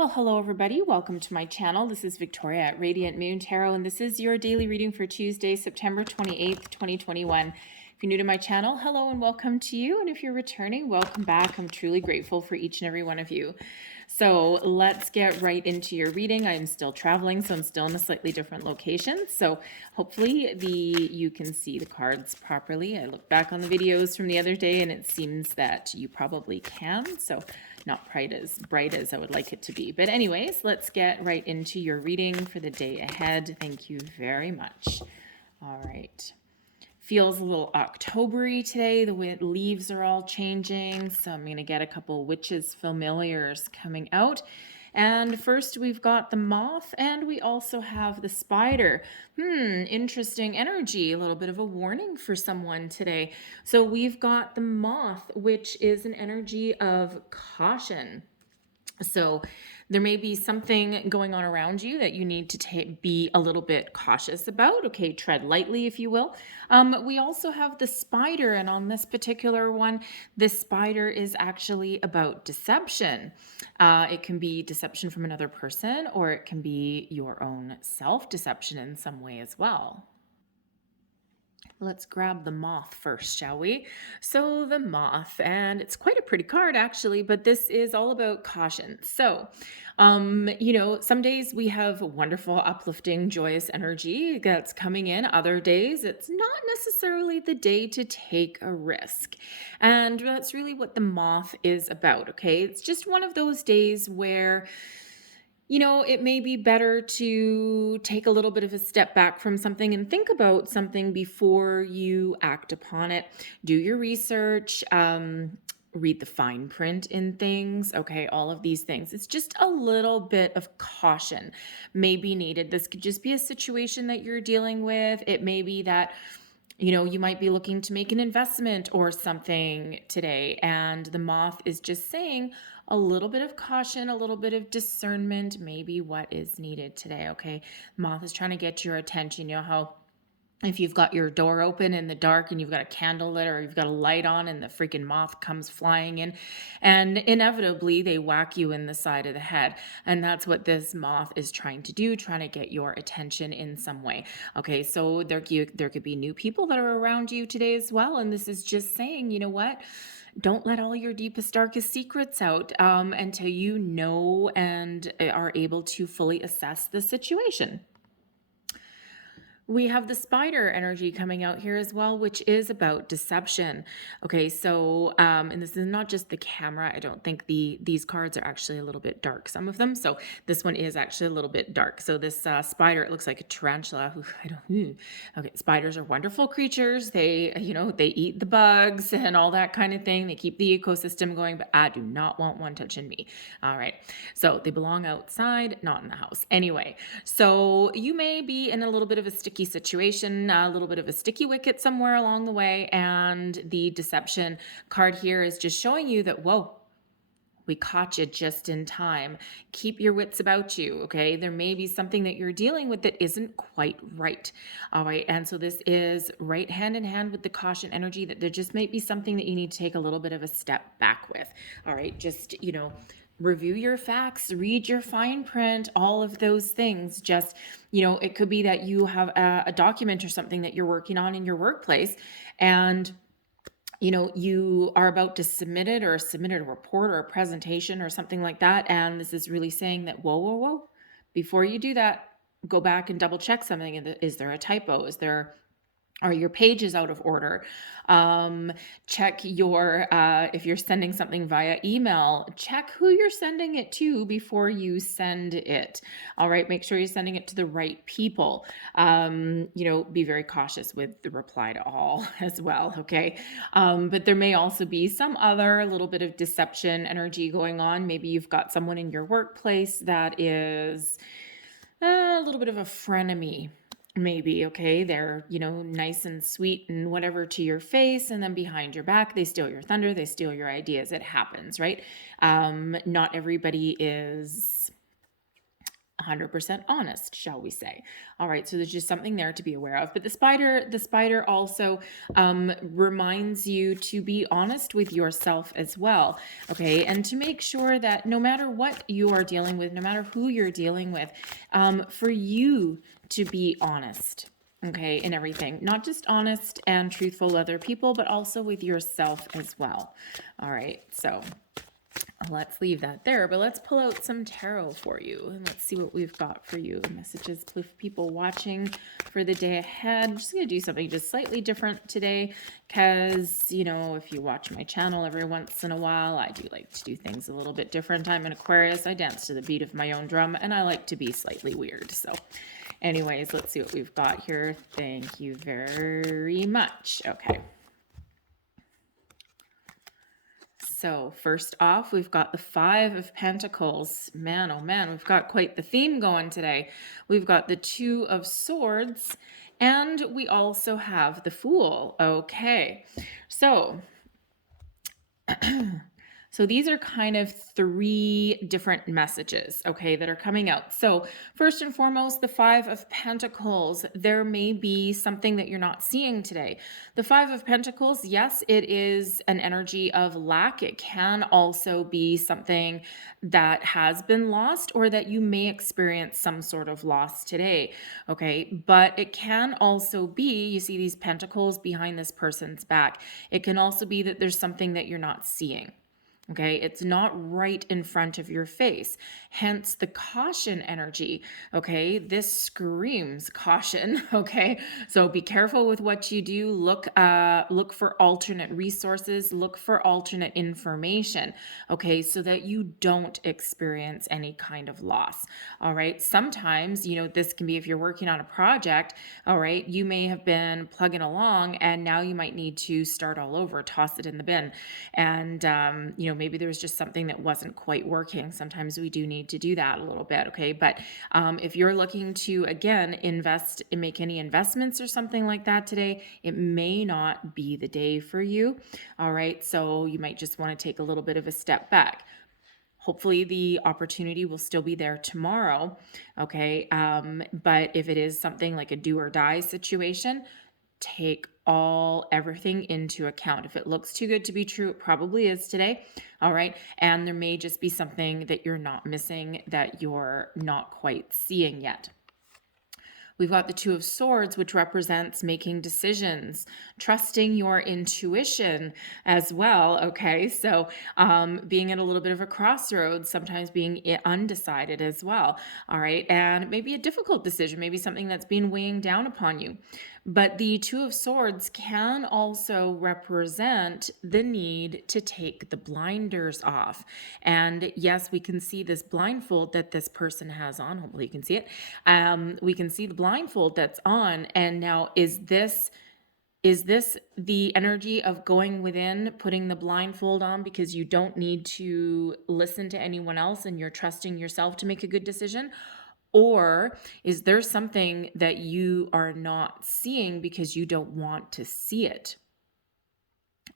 Well, hello everybody. Welcome to my channel. This is Victoria at Radiant Moon Tarot, and this is your daily reading for Tuesday, September 28th, 2021. If you're new to my channel, hello and welcome to you. And if you're returning, welcome back. I'm truly grateful for each and every one of you. So let's get right into your reading. I'm still traveling, so I'm still in a slightly different location. So hopefully you can see the cards properly. I looked back on the videos from the other day and it seems that you probably can. So not quite as bright as I would like it to be. But anyways, let's get right into your reading for the day ahead. Thank you very much. All right. Feels a little October-y today. The leaves are all changing. So I'm going to get a couple witches familiars coming out. And first we've got the moth and we also have the spider. Interesting energy. A little bit of a warning for someone today. So we've got the moth, which is an energy of caution. So there may be something going on around you that you need to be a little bit cautious about. Okay, tread lightly, if you will. We also have the spider, and on this particular one, this spider is actually about deception. It can be deception from another person, or it can be your own self-deception in some way as well. Let's grab the moth first, shall we? So the moth, and it's quite a pretty card actually, but this is all about caution. So, some days we have wonderful, uplifting, joyous energy that's coming in. Other days, it's not necessarily the day to take a risk. And that's really what the moth is about, okay? It's just one of those days where it may be better to take a little bit of a step back from something and think about something before you act upon it. Do your research, read the fine print in things, okay, all of these things. It's just a little bit of caution may be needed. This could just be a situation that you're dealing with. It may be that you might be looking to make an investment or something today, and the moth is just saying a little bit of caution, a little bit of discernment, maybe what is needed today, okay? Moth is trying to get your attention. You know how if you've got your door open in the dark and you've got a candle lit or you've got a light on and the freaking moth comes flying in and inevitably they whack you in the side of the head. And that's what this moth is trying to do, trying to get your attention in some way. Okay, so there could be new people that are around you today as well. And this is just saying, you know what? Don't let all your deepest, darkest secrets out until you know and are able to fully assess the situation. We have the spider energy coming out here as well, which is about deception. Okay, so, and this is not just the camera. I don't think these cards are actually a little bit dark, some of them. So this one is actually a little bit dark. So this spider, it looks like a tarantula. Okay, spiders are wonderful creatures. They, they eat the bugs and all that kind of thing. They keep the ecosystem going, but I do not want one touching me. All right, so they belong outside, not in the house. Anyway, so you may be in a little bit of a sticky situation, a little bit of a sticky wicket somewhere along the way, and the deception card here is just showing you that, whoa, we caught you just in time. Keep your wits about you, okay? There may be something that you're dealing with that isn't quite right, all right? And so this is right hand in hand with the caution energy that there just might be something that you need to take a little bit of a step back with, all right? Just, review your facts, read your fine print, all of those things. Just, it could be that you have a document or something that you're working on in your workplace and you are about to submit it or submit a report or a presentation or something like that. And this is really saying that, whoa, before you do that, go back and double check something. Is there a typo? Are your pages out of order? Check your, if you're sending something via email, check who you're sending it to before you send it. All right, make sure you're sending it to the right people. Be very cautious with the reply to all as well, okay? But there may also be some other little bit of deception energy going on. Maybe you've got someone in your workplace that is a little bit of a frenemy. Maybe, okay, they're, nice and sweet and whatever to your face, and then behind your back, they steal your thunder, they steal your ideas. It happens, right? Not everybody is 100% honest, shall we say. All right, so there's just something there to be aware of. But the spider also reminds you to be honest with yourself as well, okay? And to make sure that no matter what you are dealing with, no matter who you're dealing with, for you to be honest, okay, in everything. Not just honest and truthful with other people, but also with yourself as well. All right, so let's leave that there, but let's pull out some tarot for you and let's see what we've got for you. Messages for people watching for the day ahead. I'm just going to do something just slightly different today because, you know, if you watch my channel every once in a while, I do like to do things a little bit different. I'm an Aquarius. I dance to the beat of my own drum and I like to be slightly weird. So anyways, let's see what we've got here. Thank you very much. Okay. So first off, we've got the Five of Pentacles. Man, oh man, we've got quite the theme going today. We've got the Two of Swords, and we also have the Fool. Okay, so so these are kind of three different messages, okay, that are coming out. So first and foremost, the Five of Pentacles, there may be something that you're not seeing today. The Five of Pentacles, yes, it is an energy of lack. It can also be something that has been lost or that you may experience some sort of loss today, okay? But it can also be, you see these pentacles behind this person's back. It can also be that there's something that you're not seeing. Okay, it's not right in front of your face, hence the caution energy. Okay, this screams caution. Okay, so be careful with what you do. Look for alternate resources, look for alternate information. Okay, so that you don't experience any kind of loss. All right, sometimes, you know, this can be if you're working on a project. All right, you may have been plugging along and now you might need to start all over, toss it in the bin, and you know, maybe there was just something that wasn't quite working. Sometimes we do need to do that a little bit, okay? But if you're looking to, again, invest and make any investments or something like that today, it may not be the day for you, all right? So you might just want to take a little bit of a step back. Hopefully the opportunity will still be there tomorrow, okay? But if it is something like a do or die situation, take everything into account. If it looks too good to be true, it probably is today. All right. And there may just be something that you're not missing that you're not quite seeing yet. We've got the Two of Swords, which represents making decisions, trusting your intuition as well. Okay, so being at a little bit of a crossroads, sometimes being undecided as well. All right, and maybe a difficult decision, maybe something that's been weighing down upon you. But the Two of Swords can also represent the need to take the blinders off. And yes, we can see this blindfold that this person has on. Hopefully you can see it. We can see the blindfold that's on. And now is this the energy of going within, putting the blindfold on because you don't need to listen to anyone else and you're trusting yourself to make a good decision? Or is there something that you are not seeing because you don't want to see it?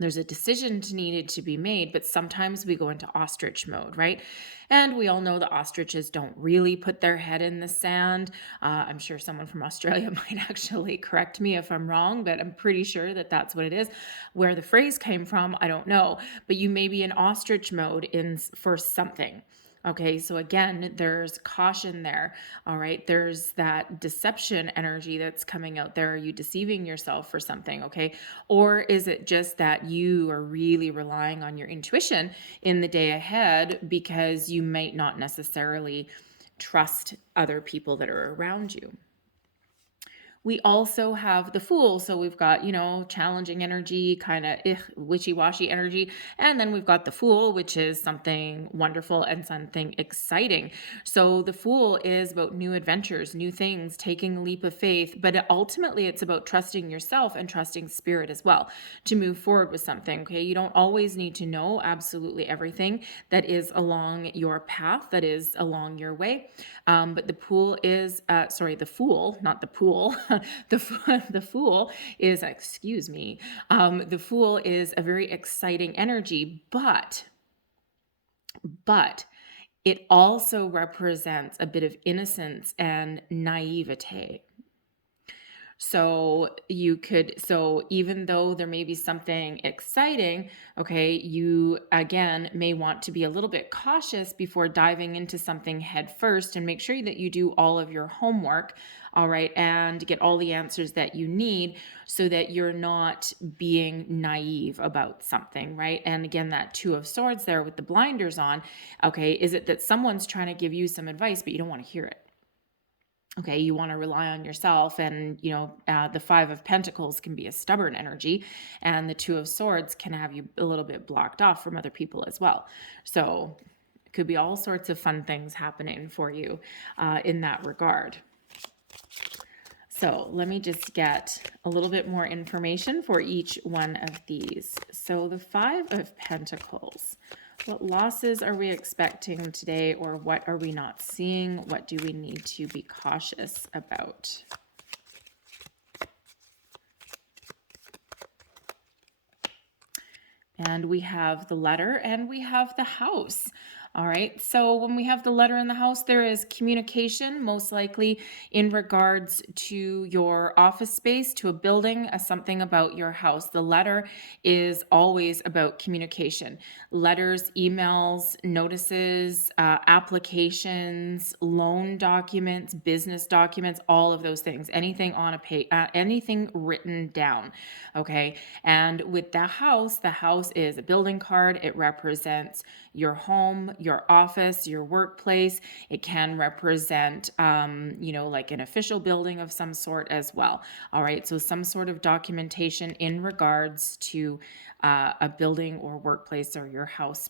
There's a decision needed to be made, but sometimes we go into ostrich mode, right? And we all know the ostriches don't really put their head in the sand. I'm sure someone from Australia might actually correct me if I'm wrong, but I'm pretty sure that that's what it is. Where the phrase came from, I don't know, but you may be in ostrich mode for something. Okay, so again, there's caution there. All right, there's that deception energy that's coming out there. Are you deceiving yourself for something? Okay, or is it just that you are really relying on your intuition in the day ahead because you might not necessarily trust other people that are around you? We also have the Fool. So we've got, you know, challenging energy, kind of wishy-washy energy. And then we've got the Fool, which is something wonderful and something exciting. So the Fool is about new adventures, new things, taking a leap of faith. But ultimately, it's about trusting yourself and trusting spirit as well to move forward with something. Okay. You don't always need to know absolutely everything that is along your path, that is along your way. But the Fool is, the Fool, not the pool. The Fool is, the Fool is a very exciting energy, but it also represents a bit of innocence and naivete. So even though there may be something exciting, okay, you again may want to be a little bit cautious before diving into something head first, and make sure that you do all of your homework, all right, and get all the answers that you need so that you're not being naive about something, right? And again, that Two of Swords there with the blinders on, okay, is it that someone's trying to give you some advice, but you don't want to hear it? Okay, you want to rely on yourself, and the Five of Pentacles can be a stubborn energy, and the Two of Swords can have you a little bit blocked off from other people as well. So it could be all sorts of fun things happening for you in that regard. So let me just get a little bit more information for each one of these. So the Five of Pentacles. What losses are we expecting today, or what are we not seeing? What do we need to be cautious about? And we have the letter and we have the house. All right, so when we have the letter in the house, there is communication, most likely in regards to your office space, to a building, something about your house. The letter is always about communication. Letters, emails, notices, applications, loan documents, business documents, all of those things, anything on a page, anything written down, okay? And with the house is a building card. It represents your home, your office, your workplace. It can represent, like an official building of some sort as well. All right, so some sort of documentation in regards to a building or workplace, or your house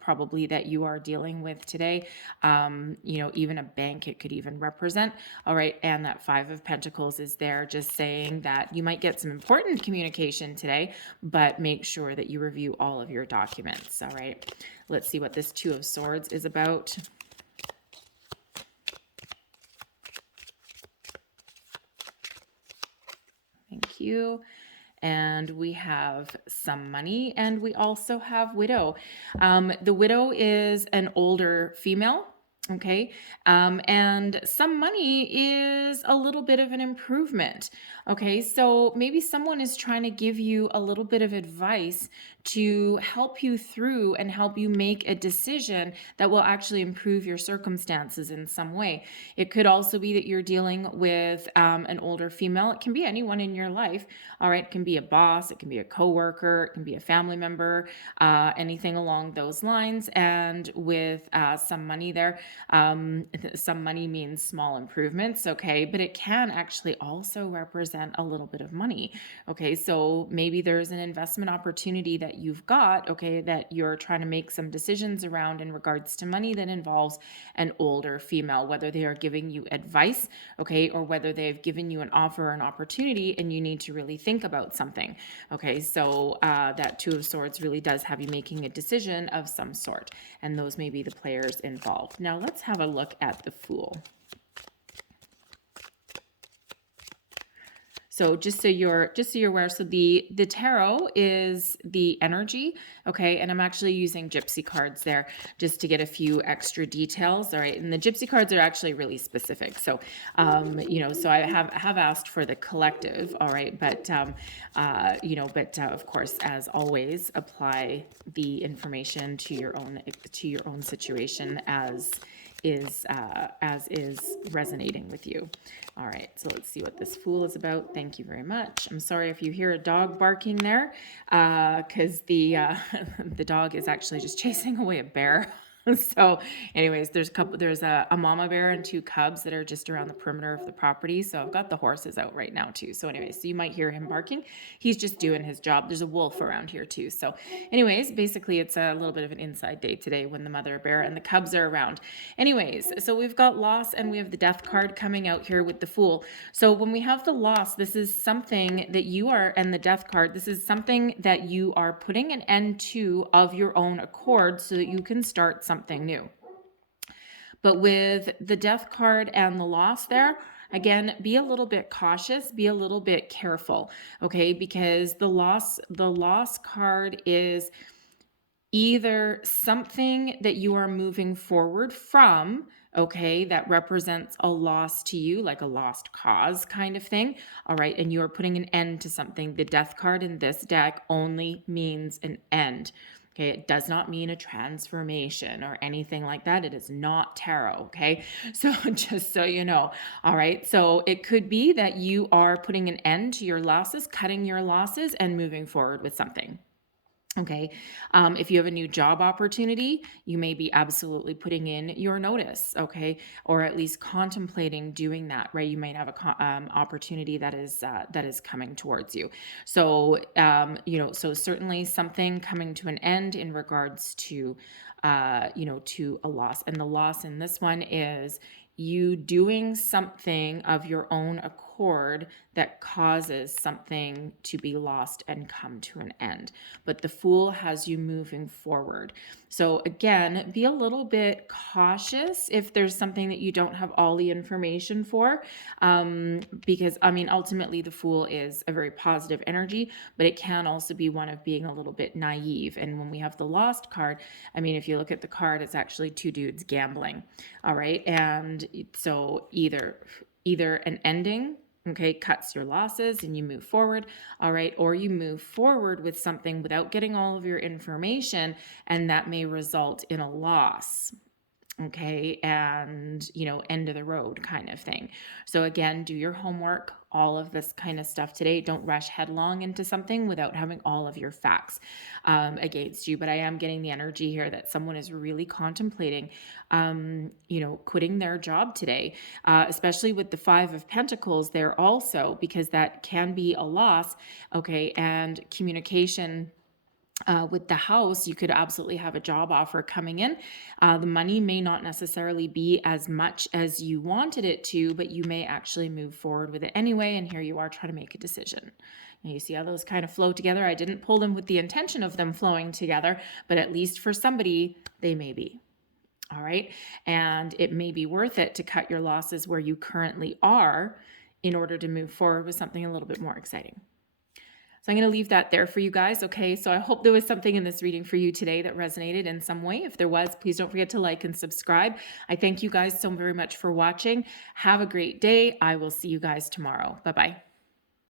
probably that you are dealing with today. Even a bank, it could even represent. All right, and that Five of Pentacles is there, just saying that you might get some important communication today, but make sure that you review all of your documents. All right, let's see what this Two of Swords is about. Thank you. And we have some money, and we also have widow. The widow is an older female. Okay. And some money is a little bit of an improvement. Okay. So maybe someone is trying to give you a little bit of advice to help you through and help you make a decision that will actually improve your circumstances in some way. It could also be that you're dealing with an older female. It can be anyone in your life. All right. It can be a boss. It can be a coworker. It can be a family member, anything along those lines. And with some money there, some money means small improvements. Okay. But it can actually also represent a little bit of money. Okay. So maybe there's an investment opportunity that you've got, okay, that you're trying to make some decisions around in regards to money that involves an older female, whether they are giving you advice, okay, or whether they've given you an offer or an opportunity and you need to really think about something. Okay, so that Two of Swords really does have you making a decision of some sort, and those may be the players involved. Now let's have a look at the Fool. So just so you're aware, so the tarot is the energy, okay, and I'm actually using gypsy cards there just to get a few extra details, all right, and the gypsy cards are actually really specific. So, so I have asked for the collective, all right, but of course, as always, apply the information to your own situation as is resonating with you. All right, so let's see what this Fool is about. Thank you very much. I'm sorry if you hear a dog barking there, because the dog is actually just chasing away a bear. So anyways, there's a mama bear and two cubs that are just around the perimeter of the property. So I've got the horses out right now too. So anyways, so you might hear him barking. He's just doing his job. There's a wolf around here too. So anyways, basically it's a little bit of an inside day today when the mother bear and the cubs are around. Anyways, so we've got loss and we have the Death card coming out here with the Fool. So when we have the loss, this is something that you are, and the Death card, this is something that you are putting an end to of your own accord so that you can start something new. But with the Death card and the loss there, again, be a little bit cautious, be a little bit careful, okay? Because the loss card is either something that you are moving forward from, okay, that represents a loss to you, like a lost cause kind of thing, all right, and you are putting an end to something. The death card in this deck only means an end. Okay, it does not mean a transformation or anything like that. It is not tarot, okay? So just so you know, all right? So it could be that you are putting an end to your losses, cutting your losses, and moving forward with something. Okay. If you have a new job opportunity, you may be absolutely putting in your notice. Okay. Or at least contemplating doing that, right? You might have a opportunity that is coming towards you. So, so certainly something coming to an end in regards to, to a loss. And the loss in this one is you doing something of your own accord that causes something to be lost and come to an end. But the Fool has you moving forward. So again, be a little bit cautious if there's something that you don't have all the information for, because ultimately the Fool is a very positive energy, but it can also be one of being a little bit naive. And when we have the Lost card, if you look at the card, it's actually two dudes gambling. All right. And so either an ending, okay, cuts your losses and you move forward, all right, or you move forward with something without getting all of your information, and that may result in a loss, okay, and end of the road kind of thing. So again, do your homework, all of this kind of stuff today. Don't rush headlong into something without having all of your facts against you. But I am getting the energy here that someone is really contemplating quitting their job today, especially with the Five of Pentacles there also, because that can be a loss, okay, and communication. With the house, you could absolutely have a job offer coming in. The money may not necessarily be as much as you wanted it to, but you may actually move forward with it anyway. And here you are trying to make a decision. And you see how those kind of flow together? I didn't pull them with the intention of them flowing together, but at least for somebody, they may be. All right. And it may be worth it to cut your losses where you currently are in order to move forward with something a little bit more exciting. So I'm going to leave that there for you guys. Okay. So I hope there was something in this reading for you today that resonated in some way. If there was, please don't forget to like and subscribe. I thank you guys so very much for watching. Have a great day. I will see you guys tomorrow. Bye-bye.